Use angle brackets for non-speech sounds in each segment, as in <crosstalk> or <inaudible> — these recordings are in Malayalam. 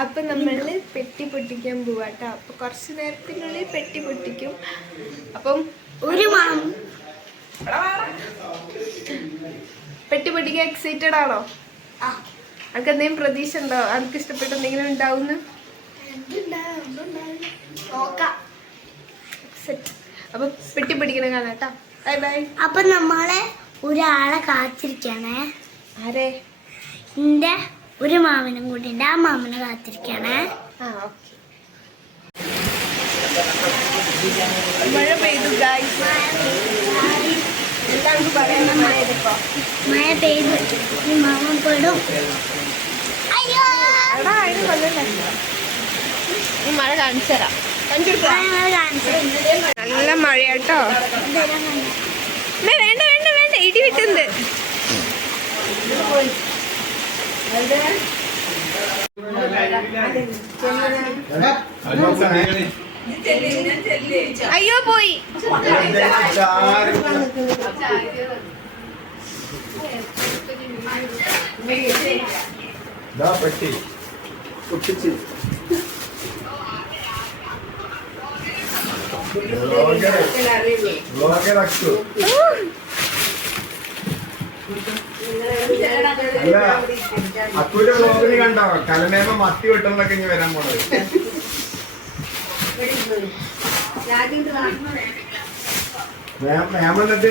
അപ്പൊ നമ്മൾ പെട്ടി പൊട്ടിക്കാൻ പോവാട്ടോ. അപ്പൊ കുറച്ച് നേരത്തിനുള്ളിൽ പെട്ടി പൊട്ടിക്കും. അപ്പം ഒരു മാം പെട്ടി പൊട്ടിക്കാൻ എക്സൈറ്റഡ് ആണോ? അനക്ക് എന്തെങ്കിലും പ്രതീക്ഷ ഉണ്ടോ? അനക്ക് ഇഷ്ടപ്പെട്ട എന്തെങ്കിലും ഉണ്ടാവുന്ന? അപ്പൊ പെട്ടി പൊട്ടിക്കണം കാണാട്ടോ ബൈ ബൈ അപ്പൊ നമ്മളെ ഒരാളെ കാത്തിരിക്കണേ. ആരെ? എന്റെ ഒരു മാമനും കൂടി ഉണ്ട്. ആ മാമനെ കാത്തിരിക്കണേ. ആ ഓക്കെ. മഴ പെയ്തു മഴ പെയ്തു. ഈ മാമൻ പെടും. അയ്യോ! ഈ മഴ കാണിച്ചു തരാം. നല്ല മഴയാട്ടോ. കേട്ടോ വേണ്ട വേണ്ട വേണ്ട. ഇടി വിട്ടുണ്ട് അയ്യോ പോയി. പെട്ടി. കുട്ടിച്ച് ബ്ലോഗർ. അക്ഷു അല്ല അക്കുവിന്റെ ബ്ലോഗിന് കണ്ടോ? കലമേമ മത്തി വെട്ടുന്നൊക്കെ ഇനി വരാൻ പോണത്. മേ- എന്നിട്ട്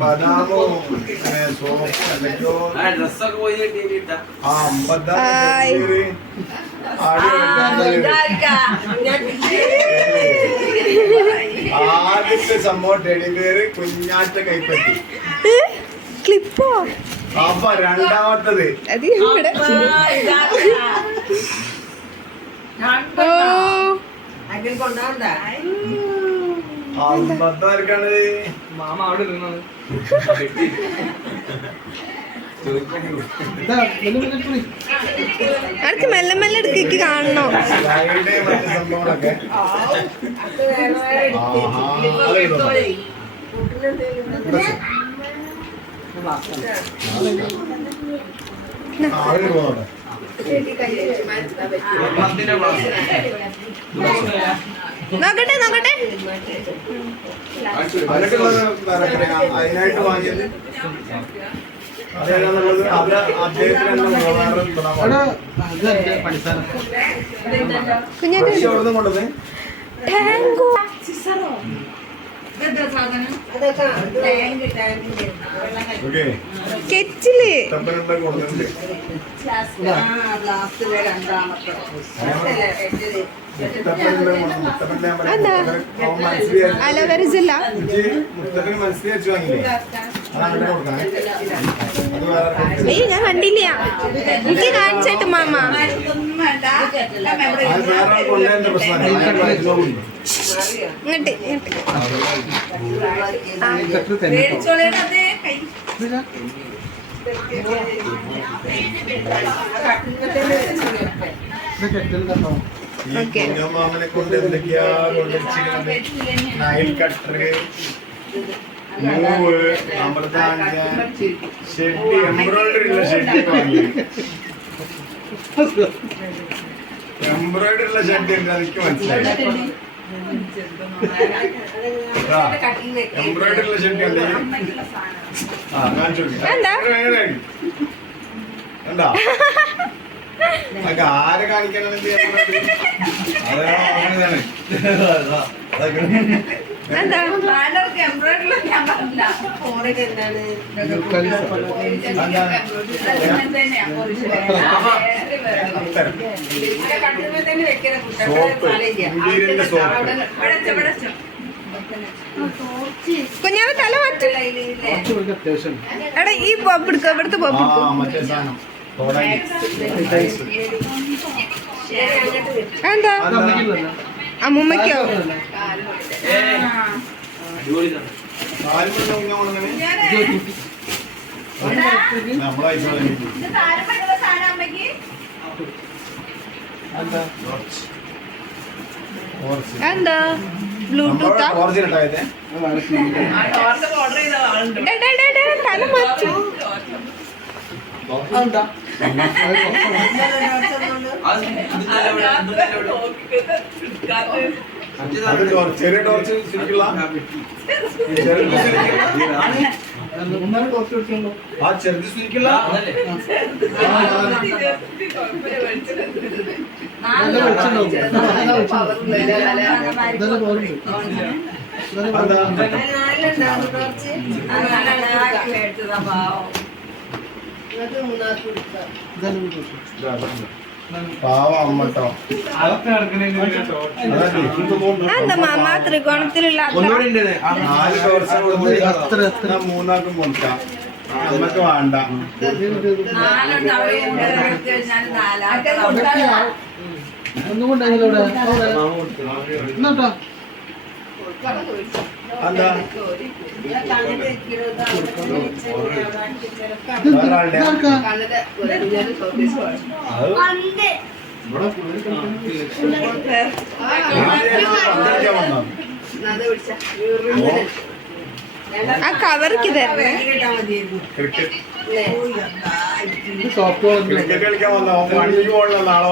ബദാമും സോപ്പും ആ അമ്പതാ ഹായ്. ആദ്യത്തെ സംഭവം ഡെലിവറി കുഞ്ഞാറ്റ കൈപ്പറ്റി. ക്ലിപ്പോ? അപ്പൊ രണ്ടാമത്തത്. അത് ഇവിടെ. ഓ. അമ്പത്താർക്കാണ്. മാമ അവിടെ നിന്നത് <laughs> ആർക്ക് മെല്ലെ മെല്ലെ എടുക്കേക്ക് കാണണോ. നോക്കട്ടെ നോക്കട്ടെ? അതിനായിട്ട് വാങ്ങിയത് അതേതാന്നുള്ളത് അത് അദ്ദേഹത്തിന് തന്നെ വേറെ തുടങ്ങാൻ കുഞ്ഞാറ്റ ഫ്രഷ് എവിടുന്ന് കൊണ്ടത് ടാങ്കോ ഓക്കെ കെറ്റിൽ തപ്പനുണ്ട കൊടുത്തിട്ടുണ്ട് മുത്തപ്പനുണ്ട് മുത്തപ്പന്റെ ഞാൻ പറയാം. അതാ. മുത്തപ്പൻ അവൻ മനസ്സിലായി അലോവേര ജെല്ല മുത്തപ്പന് മനസ്സിലാച്ചു വാങ്ങില്ലേ അയ്യോ ഞാൻ കണ്ടില്ല എനിക്ക് കാണിച്ചിട്ട് മാമ. ഇങ്ങോട്ട് ഇങ്ങോട്ട്. കുഞ്ഞമ്മാമനെ കൊണ്ട് എന്തൊക്കെയാ കൊണ്ടുവച്ചിരുന്നത് നൈൽ കട്ടർ മൂവ് അമൃതാഞ്ച ഷെഡ് എംബ്രോയിഡറി ഉള്ള ഷെഡ് വാങ്ങി. എംബ്രോയിഡറി ഉള്ള ഷെഡ് ഉണ്ട് എനിക്ക് മനസ്സിലായി. എംബ്രോയിഡറി ഉള്ള ഷെഡ് ഉണ്ട് ആ കാണിച്ചു? കണ്ടാ? അതൊക്കെ ആരെ കാണിക്കാനാണ് ഇത് embroidery? അതാണ് കുഞ്ഞാവ് തല മാറ്റില്ല എടാ ഈ പോപ്പ് എടുക്കുക ഇവിടുത്തെ പോപ്പ് ആ എടുക്കും മറ്റേ സാധനം. തോടായി. എന്താ അമ്മൂമ്മയ്ക്കോ. എന്താ? ബ്ലൂടൂത്ത് തല മാറ്റി അത് ടോർ- ചെറിയ ടോർച്ച് ശരിക്കുള്ള? ആ ചെറുത് ശരിക്കുള്ള? എന്താ മാമ ത്രികോണത്തിലുള്ള മൂന്നാക്കും കൊടുക്കാം. അമ്മയ്ക്ക് വേണ്ട. ആളുടെ? ആ കവർക്ക് തരണേ ക്രിക്കറ്റ് കളിക്കാൻ വന്ന നാളെ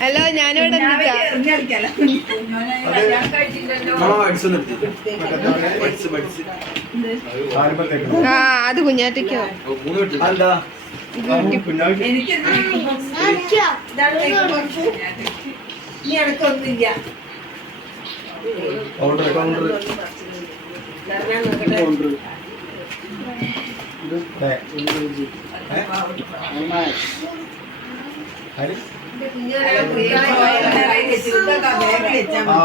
ഹലോ ഞാനിവിടെ ആ അത് കുഞ്ഞാറ്റയ്ക്കോ കുഞ്ഞാക്ക് കൗണ്ടർ കൗണ്ടർ ആ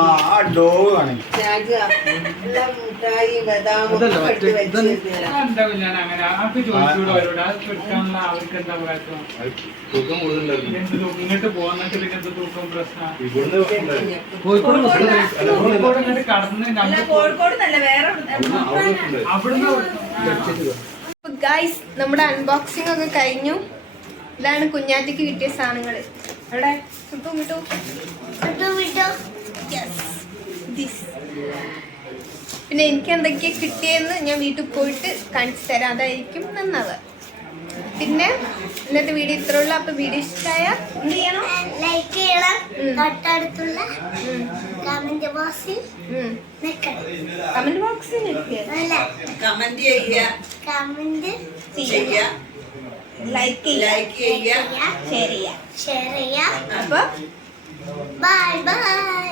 ഇങ്ങോട്ട് കോഴിക്കോട് വേറെ കടന്ന് നമ്മൾ അവിടുന്ന് ഗൈസ് നമ്മുടെ അൺബോക്സിംഗ് ഒക്കെ കഴിഞ്ഞു. ഇതാണ് കുഞ്ഞാറ്റയ്ക്ക് കിട്ടിയ സാധനങ്ങൾ അവിടെ കിട്ടു കിട്ടു വിട്ടോ. വിട്ടോ ദിസ് പിന്നെ എനിക്ക് എന്തൊക്കെയാ കിട്ടിയെന്ന് ഞാൻ വീട്ടിൽ പോയിട്ട് കാണിച്ചു തരാം. അതായിരിക്കും നന്നാവുക പിന്നെ ഇന്നത്തെ വീഡിയോ ഇത്രയുള്ള ഉള്ളൂ. അപ്പൊ വീഡിയോ ഇഷ്ടമായ എന്ത് ചെയ്യണം? ലൈക്ക് ചെയ്യണം. തൊട്ടടുത്തുള്ള. കമന്റ് ബോക്സിൽ. നിൽക്കണം. കമന്റ് ബോക്സിൽ അല്ല. കമന്റ് ചെയ്യുക. കമന്റ് ചെയ്യുക. ലൈക്ക് ചെയ്യുക. ലൈക്ക് ചെയ്യുക. ഷെയർ ചെയ്യുക. ഷെയർ ചെയ്യുക. അപ്പൊ ബൈ ബൈ